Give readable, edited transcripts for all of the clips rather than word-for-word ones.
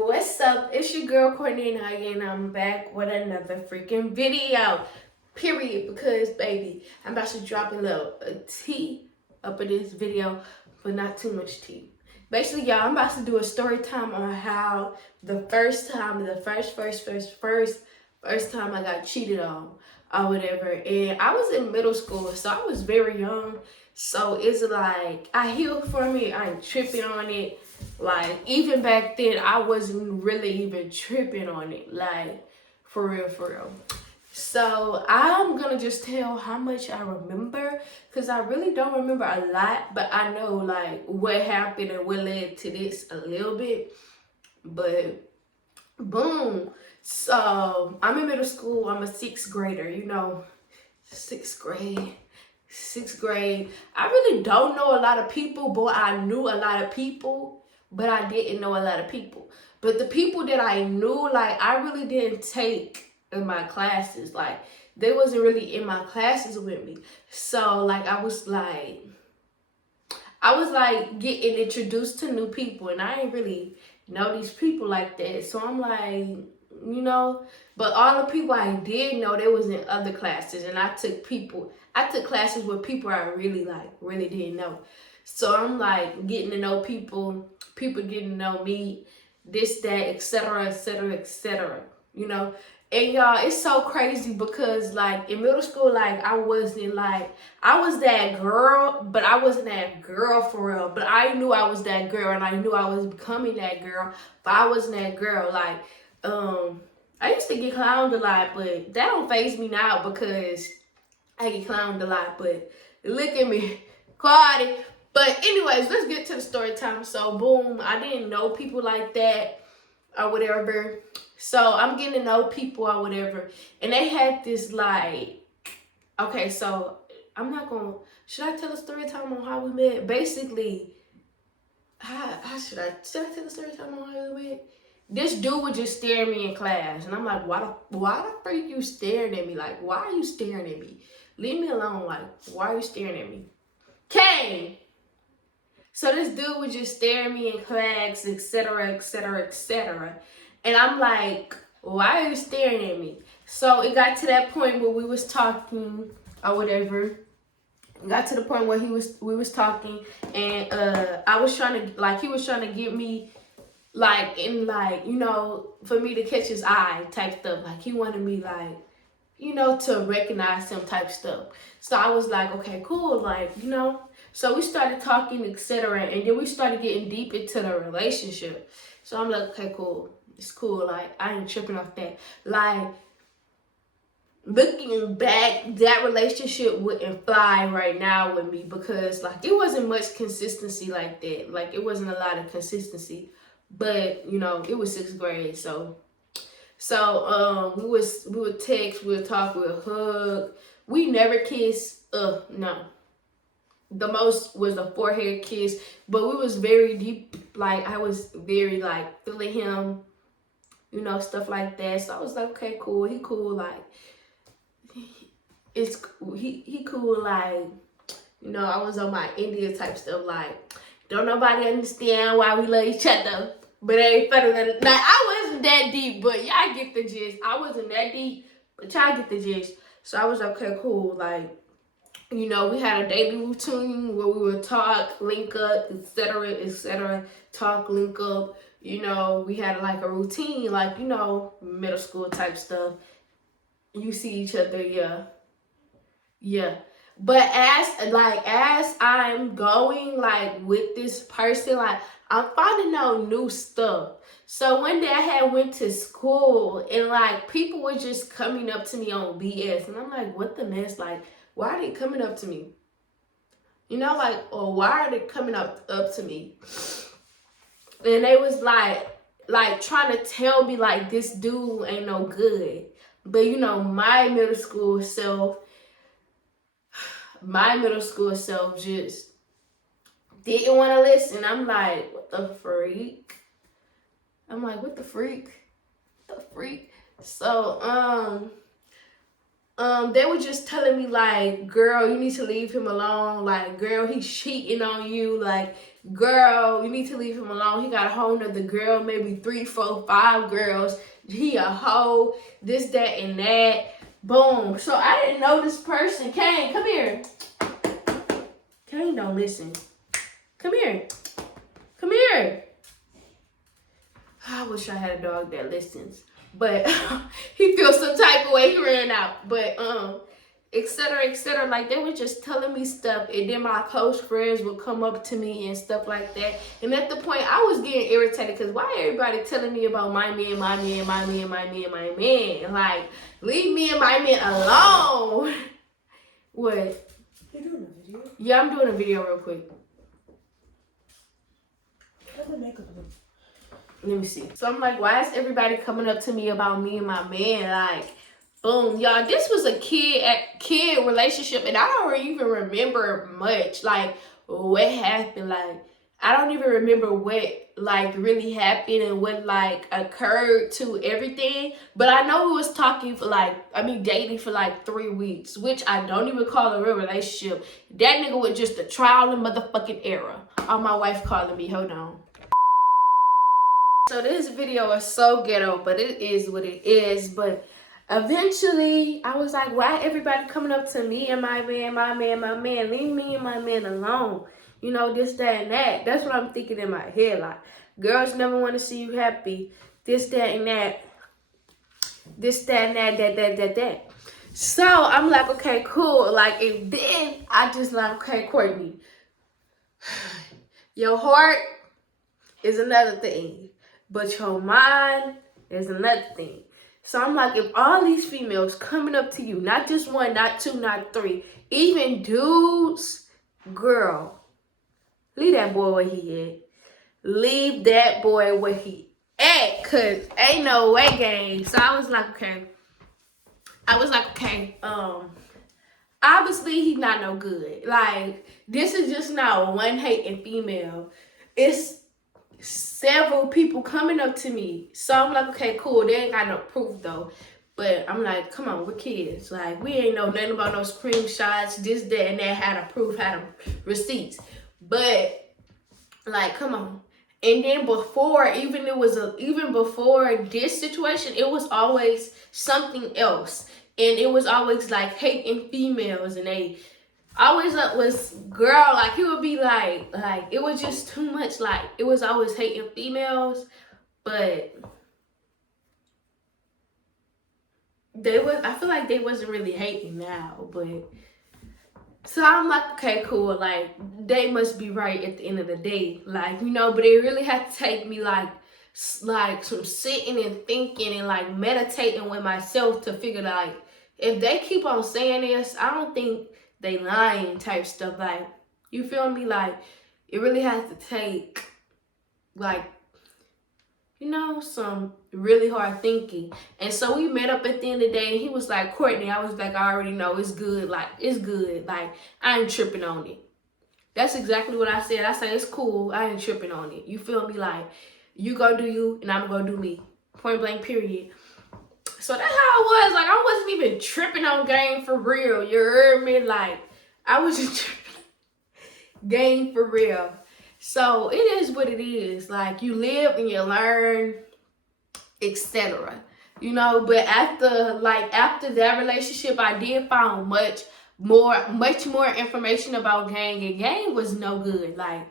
What's up? It's your girl Courtney and I'm back with another freaking video. Period. Because baby, I'm about to drop a little tea up in this video, but not too much tea. Basically, y'all, I'm about to do a story time on how the first time I got cheated on or whatever. And I was in middle school, so I was very young. So it's like I healed from it. I ain't tripping on it. Like, even back then, I wasn't really even tripping on it. Like, for real. So, I'm gonna just tell how much I remember. Because I really don't remember a lot. But I know, like, what happened and what led to this a little bit. But, boom. So, I'm in middle school. I'm a 6th grader, you know. 6th grade. 6th grade. I really don't know a lot of people, but I knew a lot of people. But I didn't know a lot of people. But the people that I knew, like, I really didn't take in my classes. Like, they wasn't really in my classes with me. So, like, I was like getting introduced to new people, and I didn't really know these people like that. So I'm like, you know, but all the people I did know, they was in other classes, and I took classes with people I really didn't know. So I'm like getting to know people getting to know me, this, that, etc. You know? And y'all, it's so crazy because like in middle school, like I was that girl, but I wasn't that girl for real. But I knew I was that girl and I knew I was becoming that girl, but I wasn't that girl. Like, I used to get clowned a lot, but that don't faze me now because I get clowned a lot. But look at me, Cardi. But anyways, let's get to the story time. So boom, I didn't know people like that or whatever. So I'm getting to know people or whatever. And they had this like, okay, so I'm not gonna, should I tell a story time on how we met? Basically, how should I tell the story time on how we met? This dude would just stare at me in class. And I'm like, why the freak you staring at me? Like, why are you staring at me? Leave me alone. Like, why are you staring at me? Kane! So this dude would just stare at me in class, etc. And I'm like, why are you staring at me? So it got to that point where we was talking or whatever. It got to the point where we was talking, and I was trying to, like, he was trying to get me, like, in, like, you know, for me to catch his eye type stuff. Like, he wanted me, like, you know, to recognize him type stuff. So I was like, okay, cool, like, you know. So we started talking, etc. And then we started getting deep into the relationship. So I'm like, okay, cool. It's cool. Like, I ain't tripping off that. Like, looking back, that relationship wouldn't fly right now with me because, like, it wasn't much consistency like that. Like, it wasn't a lot of consistency. But, you know, it was 6th grade, so we would text, we would talk, we would hug. We never kissed. No. The most was a forehead kiss, but we was very deep. Like, I was very, like, feeling him, you know, stuff like that. So I was like, okay, cool. He cool. Like, he cool. Like, you know, I was on my India type stuff. Like, don't nobody understand why we love each other, but it ain't better than, like, I wasn't that deep, but y'all get the gist. I wasn't that deep, but y'all get the gist. So I was like, okay, cool. Like, you know, we had a daily routine where we would talk, link up, etc. Talk, link up. You know, we had like a routine, like, you know, middle school type stuff. You see each other, yeah. But as I'm going, like, with this person, like, I'm finding out new stuff. So one day I had went to school and, like, people were just coming up to me on BS. And I'm like, what the mess? Like, why are they coming up to me? You know, like, or why are they coming up to me? And they was like trying to tell me, like, this dude ain't no good. But, you know, my middle school self just didn't want to listen. I'm like, what the freak? So, they were just telling me, like, girl, you need to leave him alone. Like, girl, he's cheating on you. Like, girl, you need to leave him alone. He got a whole nother girl, maybe 3, 4, 5 girls. He a hoe, this, that, and that. Boom. So I didn't know this person. Kane, come here. Kane don't listen. Come here. Come here. I wish I had a dog that listens. But he feels some type of way. He ran out. But etc., etc. Like, they were just telling me stuff, and then my close friends would come up to me and stuff like that. And at the point, I was getting irritated, because why everybody telling me about my man, my man, my man, my man, my man? Like, leave me and my man alone. What? You're doing a video? Yeah, I'm doing a video real quick. How's my makeup look? Let me see. So I'm like, why is everybody coming up to me about me and my man? Like, boom, y'all, this was a kid relationship, and I don't even remember much, like, what happened. Like, I don't even remember what, like, really happened and what, like, occurred to everything. But I know we was talking for, like, dating for, like, 3 weeks, which I don't even call a real relationship. That nigga was just a trial and motherfucking error. Oh, my wife calling me. Hold on. So this video is so ghetto, but it is what it is. But eventually, I was like, why everybody coming up to me and my man, my man, my man? Leave me and my man alone. You know, this, that, and that. That's what I'm thinking in my head. Like, girls never want to see you happy. This, that, and that. This, that, and that. So, I'm like, okay, cool. Like, and then I just like, okay, Courtney, your heart is another thing, but your mind is another thing. So I'm like, if all these females coming up to you, not just 1, not 2, not 3, even dudes, girl, leave that boy where he at. Leave that boy where he at, cause ain't no way, gang. So I was like, okay. Obviously he's not no good. Like, this is just not one hating female. It's several people coming up to me. So I'm like, okay, cool. They ain't got no proof though. But I'm like, come on, we're kids. Like, we ain't know nothing about no screenshots, this, that, and that, how to prove, how to receipts. But like, come on. And then even before this situation, it was always something else. And it was always like hating females, and they always was girl, like, it would be like it was just too much. Like, it was always hating females, but I feel like they wasn't really hating now. But so I'm like, okay, cool, like, they must be right at the end of the day, like, you know. But it really had to take me like some sitting and thinking and like meditating with myself to figure, like, if they keep on saying this, I don't think they lying type stuff. Like, you feel me? Like, it really has to take, like, you know, some really hard thinking. And so we met up at the end of the day, and he was like, Courtney, I was like, I already know, it's good. Like, it's good. Like, I ain't tripping on it. That's exactly what I said. I said, it's cool. I ain't tripping on it. You feel me? Like, you go do you, and I'm gonna do me. Point blank, period. So that's how it was. Like, I wasn't even tripping on game for real. You heard me? Like, I was just tripping game for real. So it is what it is. Like, you live and you learn, etc. You know, but after that relationship, I did find much more information about gang, and gang was no good. Like,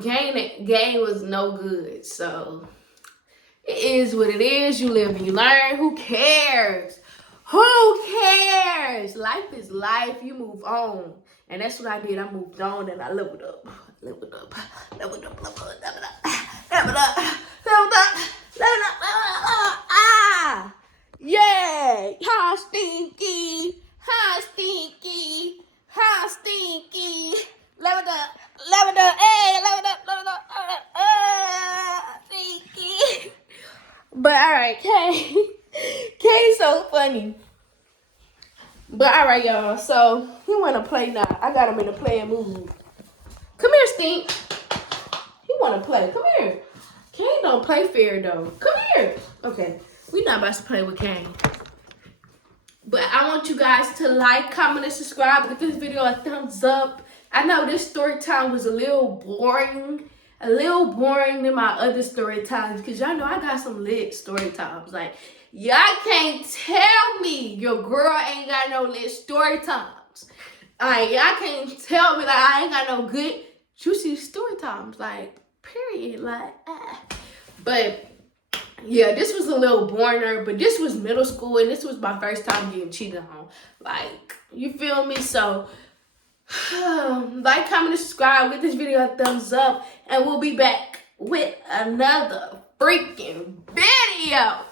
gang was no good. So it is what it is. You live and you learn. Who cares? Who cares? Life is life. You move on. And that's what I did. I moved on and I leveled up. Leveled up. Ah! Yeah! How stinky! How stinky! How stinky! Leveled up, hey! Leveled up, stinky! But alright, Kay's so funny. But alright, y'all. So he wanna play now. I got him in a playing mood. Come here, Stink. He wanna play. Come here. Kane don't play fair though. Come here. Okay, we not about to play with Kane. But I want you guys to like, comment, and subscribe. Give this video a thumbs up. I know this story time was a little boring than my other story times, because y'all know I got some lit story times. Like, y'all can't tell me your girl ain't got no lit story times. Like, y'all can't tell me like I ain't got no good juicy story times. Like, period. Like, But yeah, this was a little boring, but this was middle school and this was my first time getting cheated on. Like, you feel me? So like, comment, and subscribe, give this video a thumbs up, and we'll be back with another freaking video.